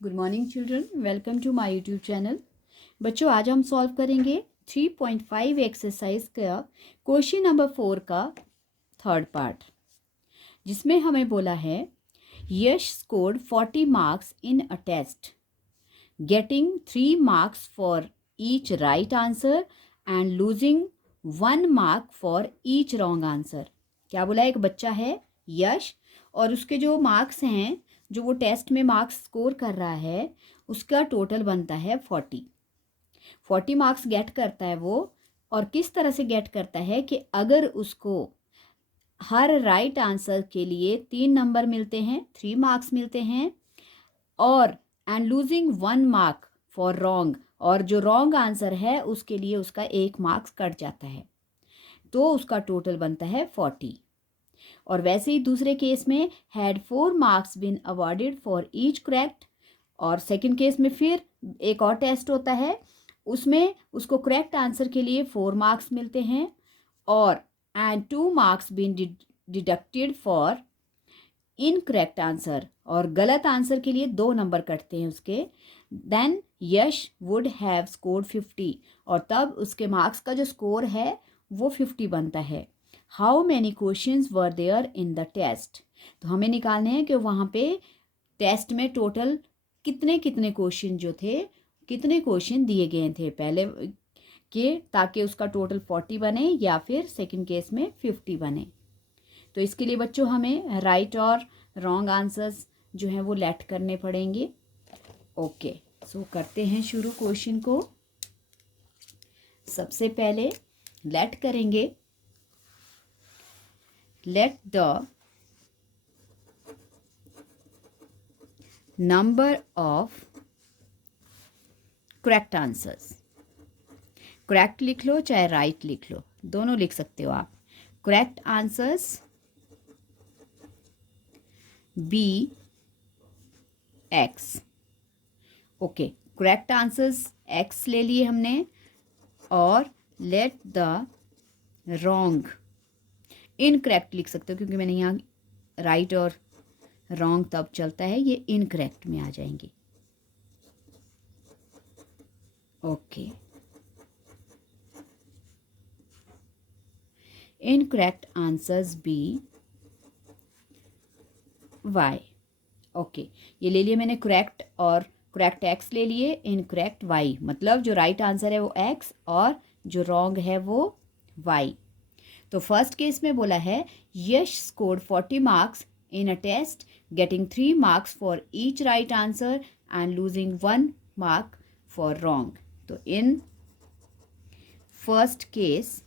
Good morning children, welcome to my YouTube channel. बच्चों, आज हम सॉल्व करेंगे 3.5 एक्सरसाइज का क्वेश्चन नंबर 4 का थर्ड पार्ट, जिसमें हमें बोला है Yash scored 40 marks in a test, getting 3 marks for each right answer and losing 1 mark for each wrong answer. क्या बोला? एक बच्चा है यश और उसके जो मार्क्स हैं, जो वो टेस्ट में मार्क्स स्कोर कर रहा है, उसका टोटल बनता है 40 मार्क्स गेट करता है वो। और किस तरह से गेट करता है कि अगर उसको हर राइट आंसर के लिए 3 नंबर मिलते हैं, 3 मार्क्स मिलते हैं, और and losing 1 mark for wrong, और जो रॉन्ग आंसर है उसके लिए उसका 1 मार्क्स कट जाता है, तो उसका टोटल बनता है 40। और वैसे ही दूसरे केस में had 4 marks been awarded for each correct, और सेकंड केस में फिर एक और टेस्ट होता है, उसमें उसको करेक्ट आंसर के लिए 4 मार्क्स मिलते हैं और and 2 marks been deducted for incorrect answer, और गलत आंसर के लिए 2 नंबर कटते हैं उसके। Then Yash would have scored 50, और तब उसके मार्क्स का जो स्कोर है वो 50 बनता है। How many questions were there in the test, तो हमें निकालने हैं कि वहाँ पे टेस्ट में टोटल कितने कितने क्वेश्चन जो थे, कितने क्वेश्चन दिए गए थे पहले के, ताकि उसका टोटल 40 बने या फिर सेकंड केस में 50 बने। तो इसके लिए बच्चों हमें राइट और रॉन्ग आंसर्स जो हैं वो लेट करने पड़ेंगे। ओके, सो करते हैं शुरू क्वेश्चन को। सबसे पहले लेट करेंगे, let the number of correct answers, correct लिख लो चाहे राइट लिख लो, दोनों लिख सकते हो आप। Correct answers be x. Okay, correct answers x ले लिए हमने, और लेट द रॉन्ग, इनकरेक्ट लिख सकते हो क्योंकि मैंने यहाँ राइट और रॉन्ग तब चलता है, ये इनकरेक्ट में आ जाएंगे। Okay, incorrect answers be y. Okay, ये ले लिए मैंने करेक्ट, और करेक्ट एक्स ले लिए, इनकरेक्ट वाई, मतलब जो राइट आंसर है वो एक्स और जो रॉन्ग है वो वाई। तो फर्स्ट केस में बोला है Yash scored 40 marks in a test, getting 3 marks for each right answer and losing 1 mark for wrong. तो इन फर्स्ट केस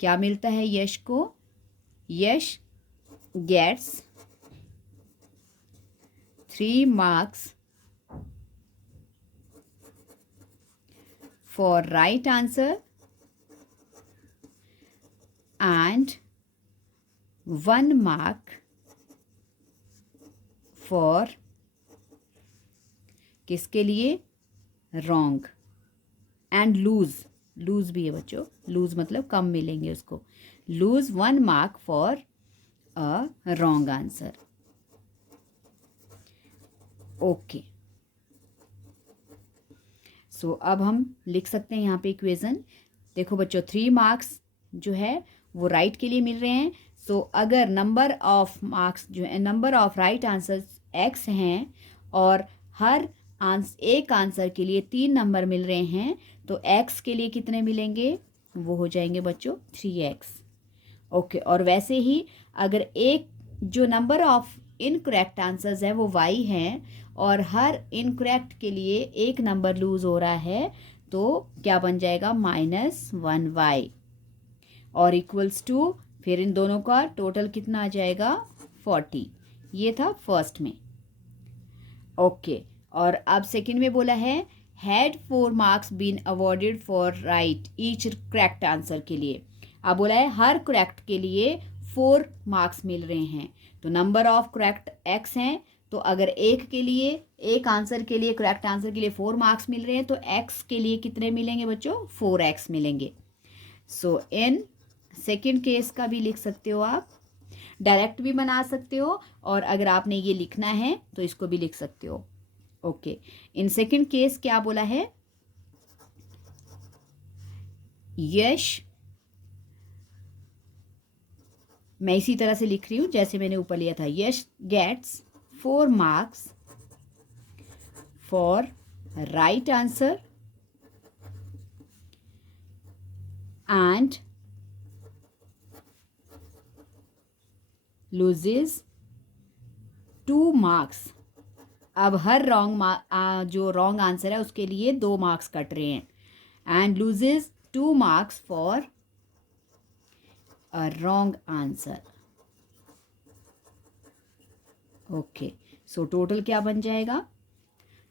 क्या मिलता है यश को? Yash gets 3 marks for right answer and 1 mark for किसके लिए? wrong, and lose भी है बच्चों, lose मतलब कम मिलेंगे उसको, lose 1 mark for a wrong answer। Okay, so अब हम लिख सकते हैं यहाँ पे इक्वेशन। देखो बच्चों, 3 मार्क्स जो है वो राइट के लिए मिल रहे हैं। सो अगर नंबर ऑफ मार्क्स जो है, number of right answers x हैं, और हर एक आंसर के लिए 3 नंबर मिल रहे हैं, तो एक्स के लिए कितने मिलेंगे? वो हो जाएंगे बच्चों 3x। ओके, और वैसे ही अगर एक जो नंबर ऑफ इनकरेक्ट आंसर्स है वो y हैं, और हर इनकरेक्ट के लिए 1 नंबर लूज हो रहा है, तो क्या बन जाएगा? -1y, और इक्वल्स टू, फिर इन दोनों का टोटल कितना आ जाएगा? 40। ये था फर्स्ट में। ओके, और अब सेकंड में बोला है had 4 marks been awarded for right each correct answer के लिए। अब बोला है हर करेक्ट के लिए 4 मार्क्स मिल रहे हैं, तो नंबर ऑफ करेक्ट एक्स हैं, तो अगर एक आंसर के लिए, करेक्ट आंसर के लिए 4 मार्क्स मिल रहे हैं, तो एक्स के लिए कितने मिलेंगे बच्चों? 4x मिलेंगे। सो इन सेकंड केस का भी लिख सकते हो आप, डायरेक्ट भी बना सकते हो, और अगर आपने ये लिखना है तो इसको भी लिख सकते हो। ओके, इन सेकंड केस क्या बोला है, यश, मैं इसी तरह से लिख रही हूं जैसे मैंने ऊपर लिया था, Yash gets 4 marks for right answer and loses 2 marks. अब हर जो रॉन्ग आंसर है उसके लिए 2 मार्क्स कट रहे हैं, and loses 2 marks for a wrong answer. Okay, so total क्या बन जाएगा,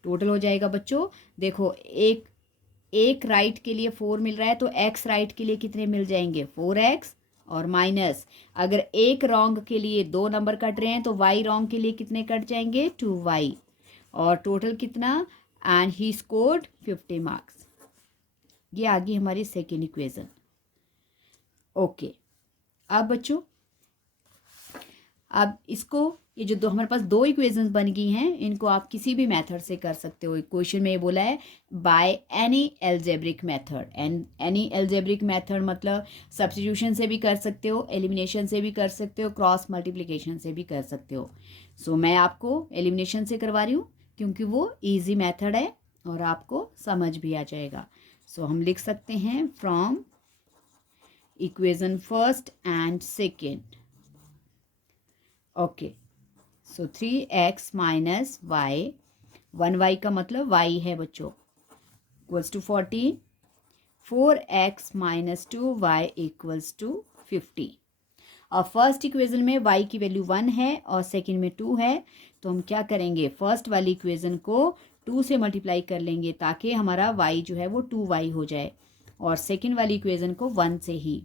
टोटल हो जाएगा बच्चों, देखो एक राइट के लिए 4 मिल रहा है, तो एक्स राइट के लिए कितने मिल जाएंगे, 4x, और माइनस अगर एक रॉन्ग के लिए 2 नंबर कट रहे हैं तो वाई रॉन्ग के लिए कितने कट जाएंगे, 2y, और टोटल कितना, एंड ही स्कोर्ड 50 मार्क्स। ये आ गई हमारी सेकेंड इक्वेशन। ओके, अब बच्चों, अब इसको, ये जो हमारे पास 2 इक्वेशंस बन गई हैं, इनको आप किसी भी मेथड से कर सकते हो। क्वेश्चन में ये बोला है by any algebraic method, and any algebraic method मतलब सब्स्टिट्यूशन से भी कर सकते हो, एलिमिनेशन से भी कर सकते हो, क्रॉस मल्टीप्लिकेशन से भी कर सकते हो। सो मैं आपको एलिमिनेशन से करवा रही हूँ क्योंकि वो ईजी मेथड है और आपको समझ भी आ जाएगा। सो हम लिख सकते हैं from equation first and second. Okay, so 3x minus y, 1y का मतलब y है बच्चों, equals to 14, 4x minus 2y equals to 50। और फर्स्ट इक्वेशन में y की वैल्यू 1 है और सेकंड में 2 है, तो हम क्या करेंगे, फर्स्ट वाली इक्वेशन को 2 से मल्टीप्लाई कर लेंगे ताकि हमारा y जो है वो 2y हो जाए, और सेकंड वाली इक्वेशन को 1 से ही।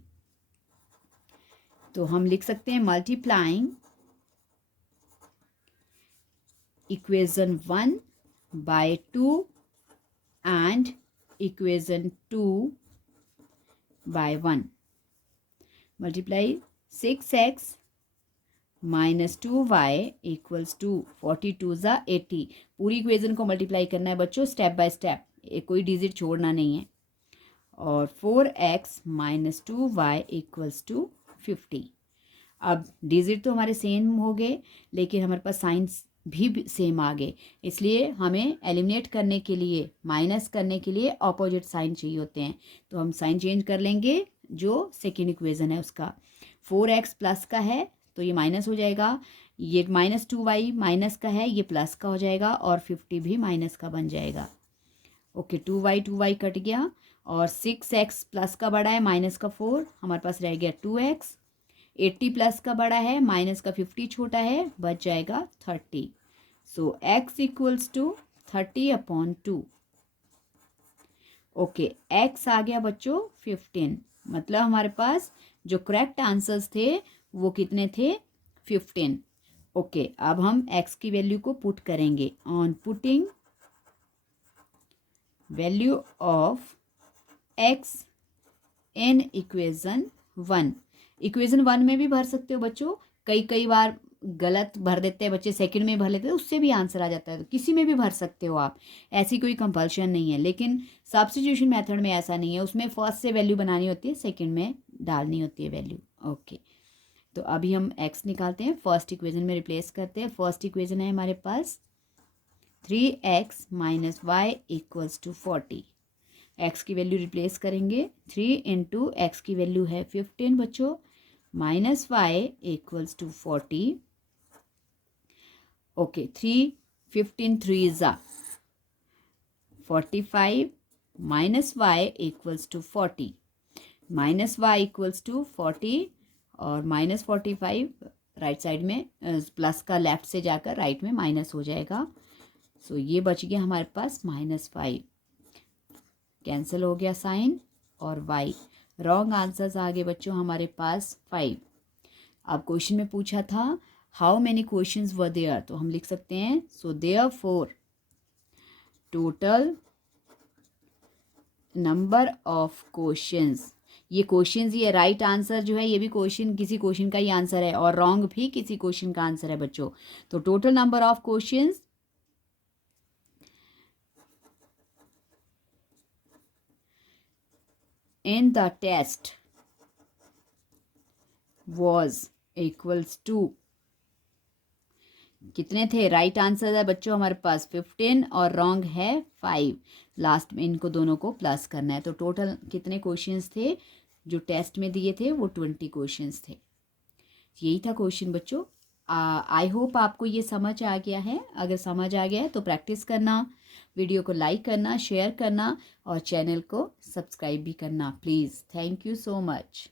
तो हम लिख सकते हैं multiplying equation 1 by 2 and equation 2 by 1. Multiply 6x minus 2y equals to 42 ज़ा 80। पूरी इक्वेशन को मल्टीप्लाई करना है बच्चों स्टेप बाय स्टेप, कोई डिजिट छोड़ना नहीं है। और 4x minus 2y equals to 50। अब डिजिट तो हमारे सेम हो गए, लेकिन हमारे पास साइंस भी सेम आ गए, इसलिए हमें एलिमिनेट करने के लिए, माइनस करने के लिए ऑपोजिट साइन चाहिए होते हैं। तो हम साइन चेंज कर लेंगे, जो सेकेंड इक्वेशन है उसका 4x प्लस का है तो ये माइनस हो जाएगा, ये माइनस 2y माइनस का है, ये प्लस का हो जाएगा, और 50 भी माइनस का बन जाएगा। ओके, 2y कट गया, और 6x प्लस का बड़ा है, माइनस का 4, हमारे पास रह गया 2x, 80 प्लस का बड़ा है, माइनस का 50 छोटा है, बच जाएगा 30। So x equals to 30/2। Okay, x आ गया बच्चों 15, मतलब हमारे पास जो करेक्ट आंसर्स थे वो कितने थे, 15। ओके, अब हम x की वैल्यू को पुट करेंगे, on putting value of x in equation 1। Equation 1 में भी भर सकते हो बच्चों, कई बार गलत भर देते हैं बच्चे, सेकंड में भर लेते हैं, उससे भी आंसर आ जाता है, तो किसी में भी भर सकते हो आप, ऐसी कोई कंपल्शन नहीं है। लेकिन सब्स्टिट्यूशन मेथड में ऐसा नहीं है, उसमें फर्स्ट से वैल्यू बनानी होती है, सेकंड में डालनी होती है वैल्यू। ओके, तो अभी हम x निकालते हैं, फर्स्ट इक्वेशन में रिप्लेस करते हैं। फर्स्ट इक्वेशन है हमारे पास 3x minus y equals to 40। x की वैल्यू रिप्लेस करेंगे, 3 इंटू एक्स की वैल्यू है 15 बच्चों, minus y equals to 40। Okay, 15 3 ज़ा 45, minus y equals to 40, minus y equals to 40, और माइनस 45 राइट साइड में, प्लस का लेफ्ट से जाकर राइट में माइनस हो जाएगा। सो ये बच गया हमारे पास -5, कैंसिल हो गया साइन और y। रॉन्ग आंसर्स आ गए बच्चों हमारे पास 5। अब क्वेश्चन में पूछा था how many questions were there, तो हम लिख सकते हैं so therefore total number of questions, ये क्वेश्चन, ये राइट आंसर जो है ये भी क्वेश्चन, किसी क्वेश्चन का ही आंसर है, और रॉन्ग भी किसी क्वेश्चन का आंसर है बच्चों। तो total number of questions in the test was equals to, कितने थे? राइट आंसर है बच्चों हमारे पास 15 और रॉन्ग है 5। लास्ट में इनको दोनों को प्लस करना है। तो टोटल कितने क्वेश्चंस थे जो टेस्ट में दिए थे? वो 20 क्वेश्चंस थे। यही था क्वेश्चन बच्चों। आई होप आपको ये समझ आ गया है। अगर समझ आ गया है तो प्रैक्टिस करना, वीडियो को लाइक करना, शेयर करना और चैनल को सब्सक्राइब भी करना please. Thank you so much.